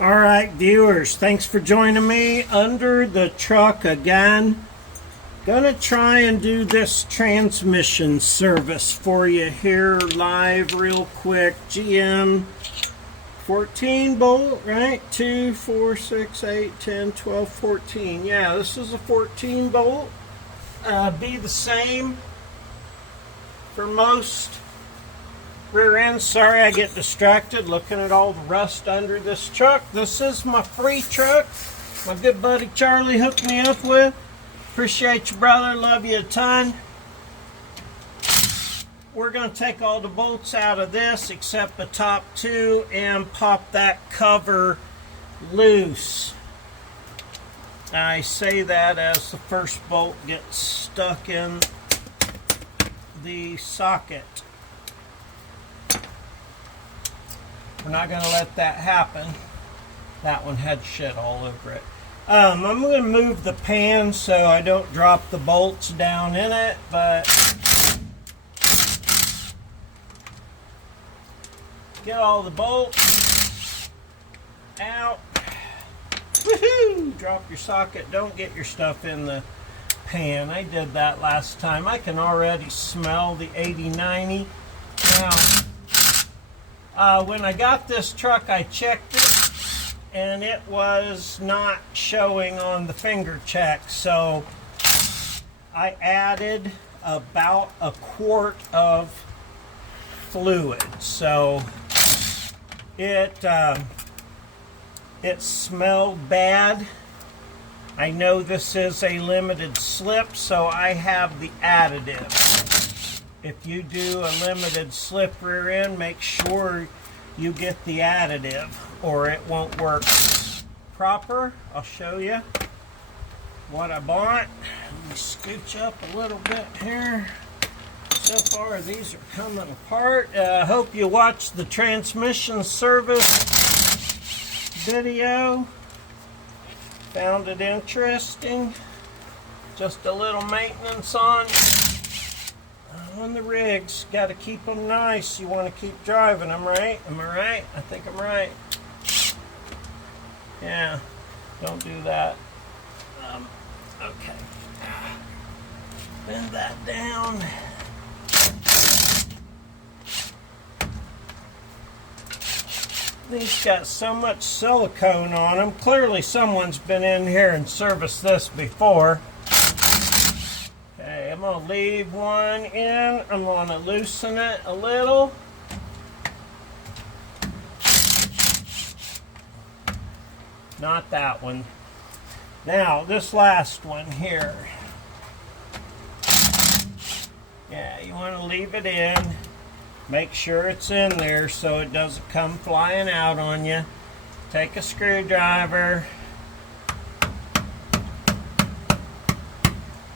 All right, viewers, thanks for joining me under the truck again. Gonna try and do this transmission service for you here live real quick. GM 14 bolt, right? 2, 4, 6, 8, 10, 12, 14. Yeah, this is a 14 bolt. Be the same for most rear end. Sorry, I get distracted looking at all the rust under this truck. This is my free truck my good buddy Charlie hooked me up with. Appreciate you, brother. Love you a ton. We're going to take all the bolts out of this except the top two and pop that cover loose. I say that as the first bolt gets stuck in the socket. We're not going to let that happen. That one had shit all over it. I'm going to move the pan so I don't drop the bolts down in it, but get all the bolts out. Woohoo! Drop your socket. Don't get your stuff in the pan. I did that last time. I can already smell the 8090. Now, when I got this truck, I checked it, and it was not showing on the finger check. So I added about a quart of fluid. So it smelled bad. I know this is a limited slip, so I have the additive. If you do a limited slip rear end, make sure you get the additive or it won't work proper. I'll show you what I bought. Let me scooch up a little bit here. So far these are coming apart. I hope you watched the transmission service video. Found it interesting. Just a little maintenance on the rigs. Got to keep them nice. You want to keep driving them, right? Am I right? I think I'm right. Yeah, don't do that. Okay. Bend that down. These got so much silicone on them. Clearly someone's been in here and serviced this before. Okay, I'm going to leave one in. I'm going to loosen it a little. Not that one. Now, this last one here. Yeah, you want to leave it in. Make sure it's in there so it doesn't come flying out on you. Take a screwdriver.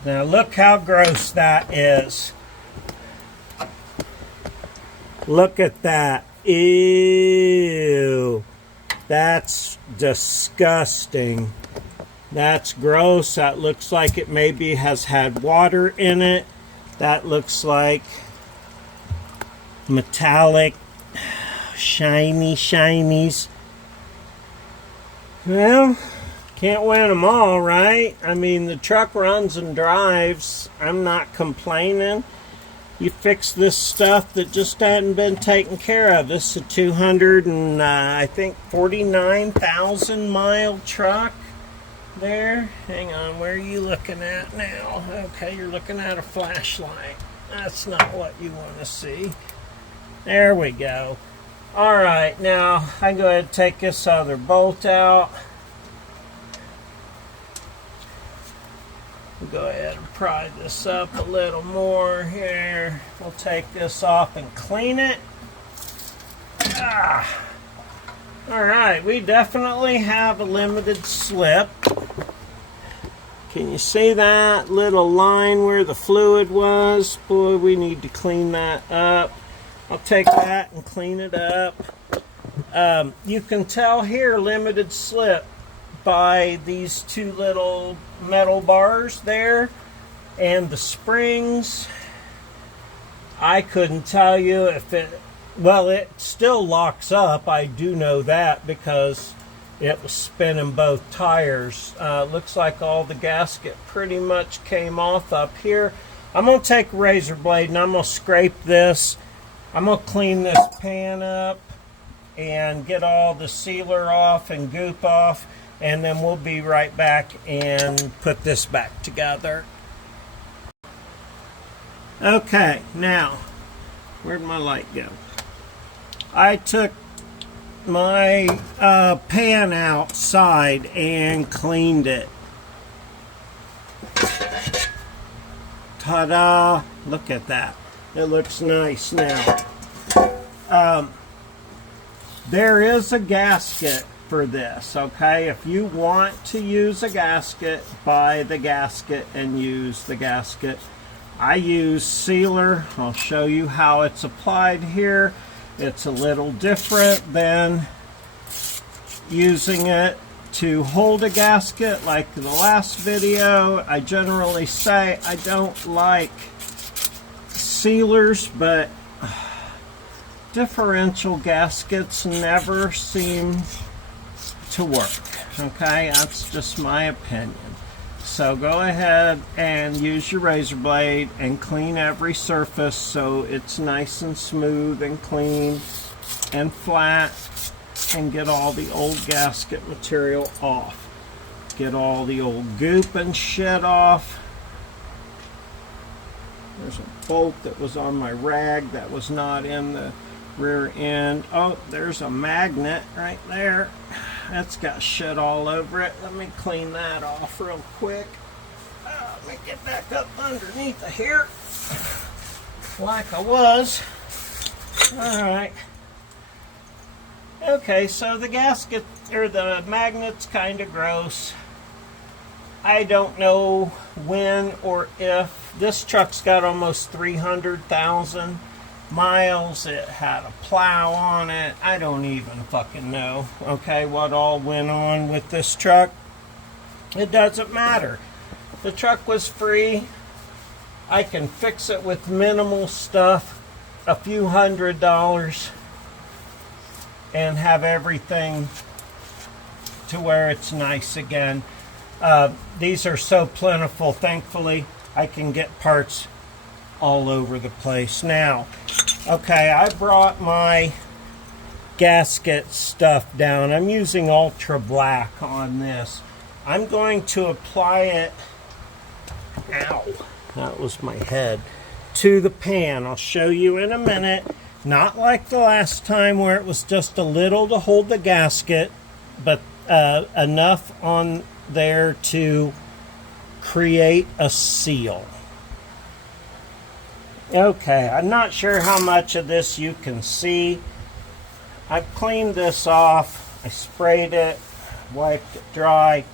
Now look how gross that is. Look at that. Ew. That's disgusting. That's gross. That looks like it maybe has had water in it. That looks like metallic shinies. Well, can't win them all, right? I mean, the truck runs and drives. I'm not complaining. You fix this stuff that just hadn't been taken care of. This is a 49,000 mile truck there. Hang on, where are you looking at now? Okay, you're looking at a flashlight. That's not what you want to see. There we go. Alright, now I go ahead and take this other bolt out. We'll go ahead and pry this up a little more here. We'll take this off and clean it. Alright, we definitely have a limited slip. Can you see that little line where the fluid was? Boy, we need to clean that up. I'll take that and clean it up. You can tell here limited slip by these two little metal bars there and the springs. I couldn't tell you if it, well, it still locks up. I do know that because it was spinning both tires. Looks like all the gasket pretty much came off up here. I'm going to take a razor blade and I'm going to scrape this. I'm going to clean this pan up and get all the sealer off and goop off, and then we'll be right back and put this back together. Okay, now, where'd my light go? I took my pan outside and cleaned it. Ta-da! Look at that. It looks nice now. There is a gasket for this, okay? If you want to use a gasket, buy the gasket and use the gasket. I use sealer. I'll show you how it's applied here. It's a little different than using it to hold a gasket like the last video. I generally say I don't like sealers, but differential gaskets never seem to work. Okay, that's just my opinion. So go ahead and use your razor blade and clean every surface so it's nice and smooth and clean and flat, and get all the old gasket material off. Get all the old goop and shit off. There's a bolt that was on my rag that was not in the rear end. Oh, there's a magnet right there. That's got shit all over it. Let me clean that off real quick. Let me get back up underneath of here like I was. Alright. Okay, so the gasket, or the magnet's kind of gross. I don't know when or if. This truck's got almost 300,000 miles. It had a plow on it. I don't even fucking know, okay, what all went on with this truck. It doesn't matter. The truck was free. I can fix it with minimal stuff, a few $100s, and have everything to where it's nice again. These are so plentiful, thankfully, I can get parts all over the place. Now, okay, I brought my gasket stuff down. I'm using ultra black on this. I'm going to apply it, ow, that was my head, to the pan. I'll show you in a minute. Not like the last time where it was just a little to hold the gasket, but enough on there to create a seal. Okay, I'm not sure how much of this you can see. I've cleaned this off. I sprayed it, wiped it dry.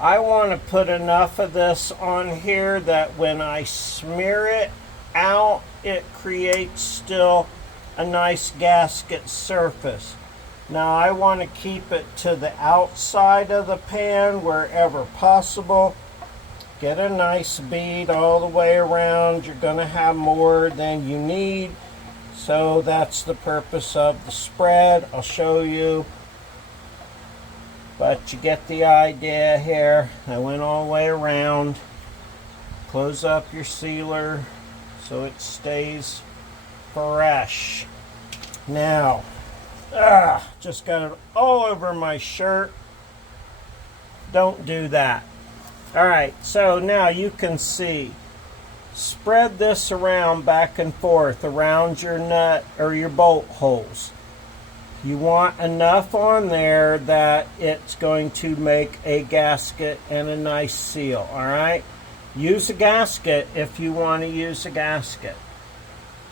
I want to put enough of this on here that when I smear it out, it creates still a nice gasket surface. Now I want to keep it to the outside of the pan wherever possible. Get a nice bead all the way around. You're going to have more than you need. So that's the purpose of the spread. I'll show you. But you get the idea here. I went all the way around. Close up your sealer so it stays fresh. Now, just got it all over my shirt. Don't do that. Alright, so now you can see. Spread this around back and forth around your nut or your bolt holes. You want enough on there that it's going to make a gasket and a nice seal. Alright? Use a gasket if you want to use a gasket.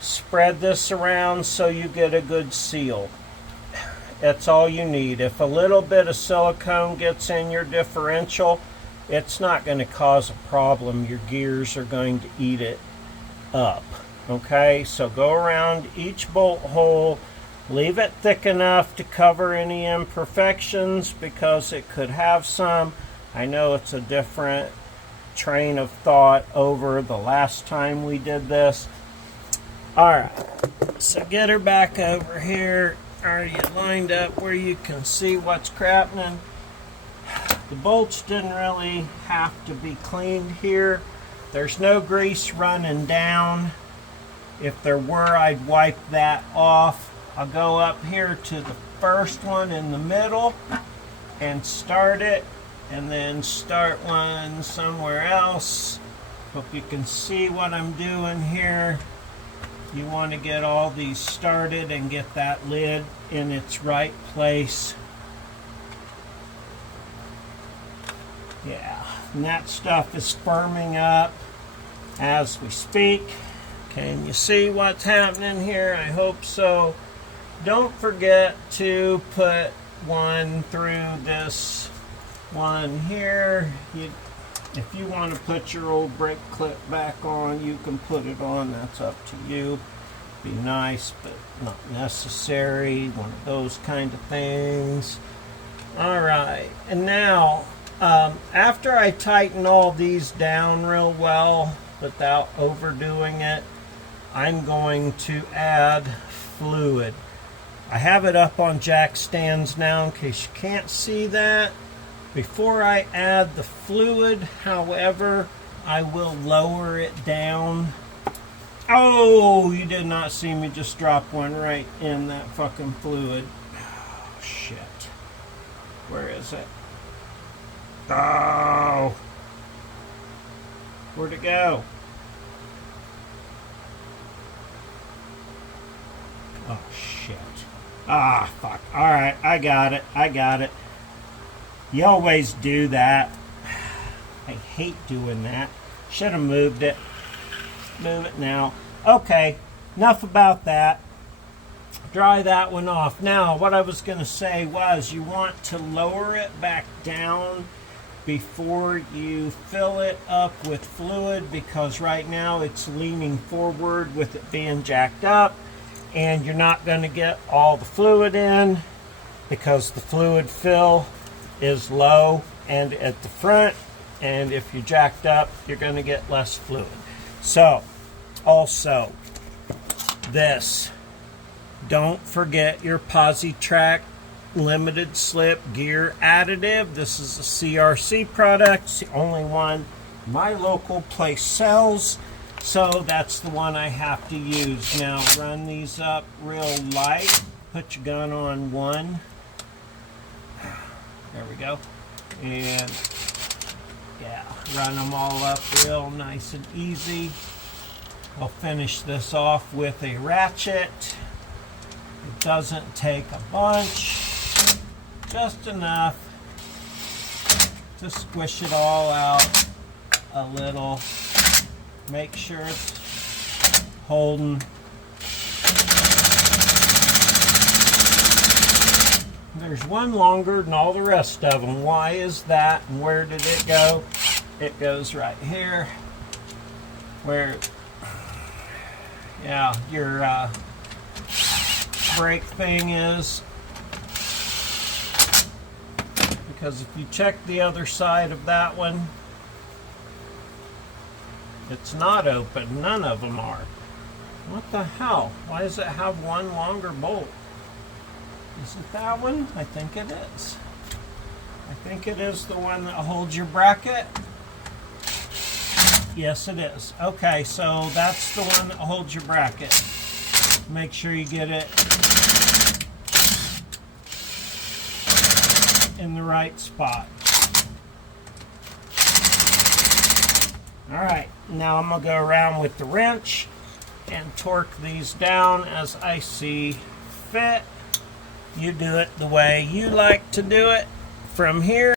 Spread this around so you get a good seal. That's all you need. If a little bit of silicone gets in your differential, it's not going to cause a problem. Your gears are going to eat it up. Okay, so go around each bolt hole. Leave it thick enough to cover any imperfections because it could have some. I know it's a different train of thought over the last time we did this. Alright, so get her back over here. Are you lined up where you can see what's happening? The bolts didn't really have to be cleaned here. There's no grease running down. If there were, I'd wipe that off. I'll go up here to the first one in the middle and start it, and then start one somewhere else. Hope you can see what I'm doing here. You want to get all these started and get that lid in its right place. Yeah, and that stuff is firming up as we speak. Can you see what's happening here? I hope so. Don't forget to put one through this one here. If you want to put your old brake clip back on, you can put it on. That's up to you. Be nice, but not necessary. One of those kind of things. All right, and now after I tighten all these down real well without overdoing it, I'm going to add fluid. I have it up on jack stands now in case you can't see that. Before I add the fluid, however, I will lower it down. Oh, you did not see me just drop one right in that fucking fluid. Oh, shit. Where is it? Oh. Where'd it go? Oh, shit. Ah, fuck. Alright, I got it. I got it. You always do that. I hate doing that. Should have moved it. Move it now. Okay, enough about that. Dry that one off. Now, what I was going to say was you want to lower it back down before you fill it up with fluid, because right now it's leaning forward with it being jacked up, and you're not going to get all the fluid in because the fluid fill is low and at the front, and if you're jacked up, you're going to get less fluid. So, also, this, don't forget your Positrack limited slip gear additive. This is a CRC product. It's the only one my local place sells, so that's the one I have to use. Now, run these up real light. Put your gun on one. There we go. And yeah, run them all up real nice and easy. I'll finish this off with a ratchet. It doesn't take a bunch, just enough to squish it all out a little. Make sure it's holding. There's one longer than all the rest of them. Why is that, and where did it go? It goes right here, where, yeah, your brake thing is. Because if you check the other side of that one, it's not open. None of them are. What the hell? Why does it have one longer bolt? Is it that one? I think it is. I think it is the one that holds your bracket. Yes, it is. Okay, so that's the one that holds your bracket. Make sure you get it in the right spot. Alright, now I'm going to go around with the wrench and torque these down as I see fit. You do it the way you like to do it from here.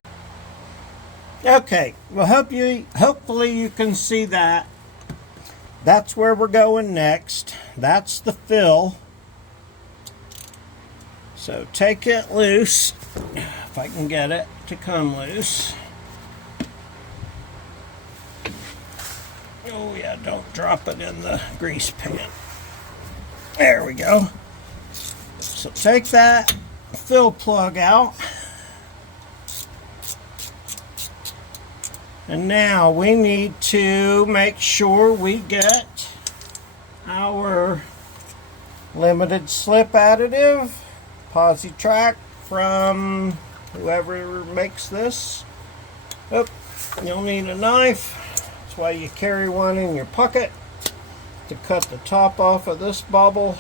Okay, well, hopefully you can see that. That's where we're going next. That's the fill. So take it loose, if I can get it to come loose. Oh yeah, don't drop it in the grease pan. There we go. So take that fill plug out. And now we need to make sure we get our limited slip additive Posi track from whoever makes this. Oh, you'll need a knife. That's why you carry one in your pocket to cut the top off of this bobble.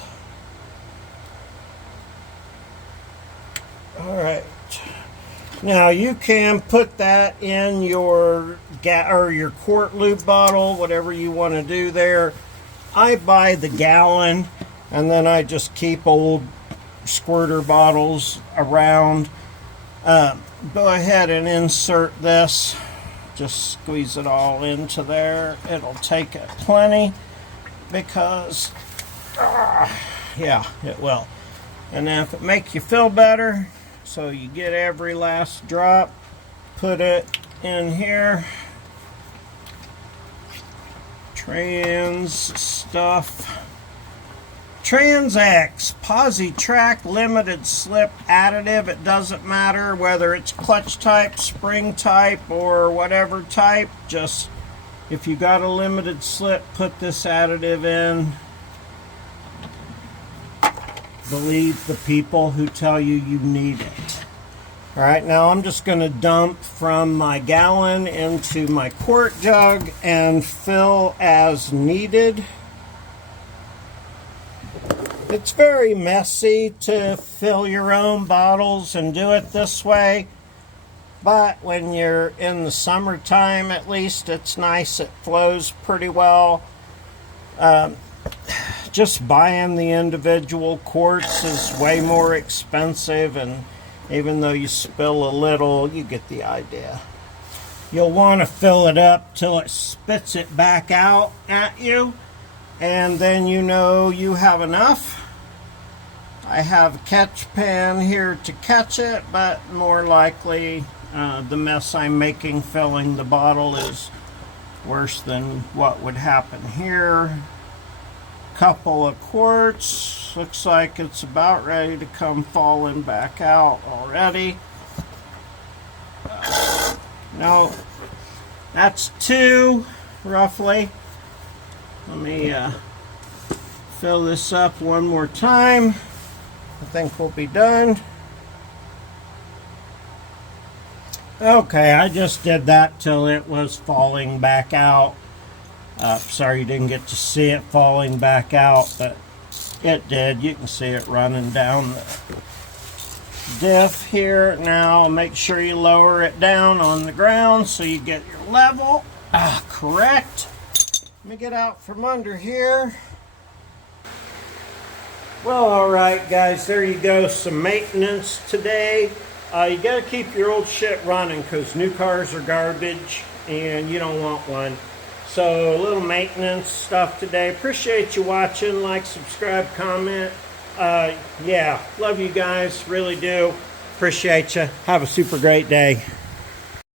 Alright. Now you can put that in your your quart lube bottle, whatever you want to do there. I buy the gallon, and then I just keep old squirter bottles around. Go ahead and insert this. Just squeeze it all into there. It'll take it plenty because, yeah, it will. And then if it makes you feel better, so you get every last drop, put it in here. Trans stuff. Trans-X Posi Track limited slip additive. It doesn't matter whether it's clutch type, spring type, or whatever type. Just if you got a limited slip, put this additive in. Believe the people who tell you you need it. Alright, now I'm just going to dump from my gallon into my quart jug and fill as needed. It's very messy to fill your own bottles and do it this way, but when you're in the summertime, at least, it's nice. It flows pretty well. Just buying the individual quarts is way more expensive, and even though you spill a little, you get the idea. You'll want to fill it up till it spits it back out at you, and then you know you have enough. I have a catch pan here to catch it, but more likely the mess I'm making filling the bottle is worse than what would happen here. Couple of quarts. Looks like it's about ready to come falling back out already. No, that's 2 roughly. Let me fill this up one more time. I think we'll be done. Okay, I just did that till it was falling back out. Sorry you didn't get to see it falling back out, but it did. You can see it running down the diff here. Now make sure you lower it down on the ground so you get your level correct. Let me get out from under here. Well, alright guys, there you go. Some maintenance today. You got to keep your old shit running because new cars are garbage and you don't want one. So a little maintenance stuff today. Appreciate you watching. Like, subscribe, comment. Yeah, love you guys. Really do. Appreciate you. Have a super great day.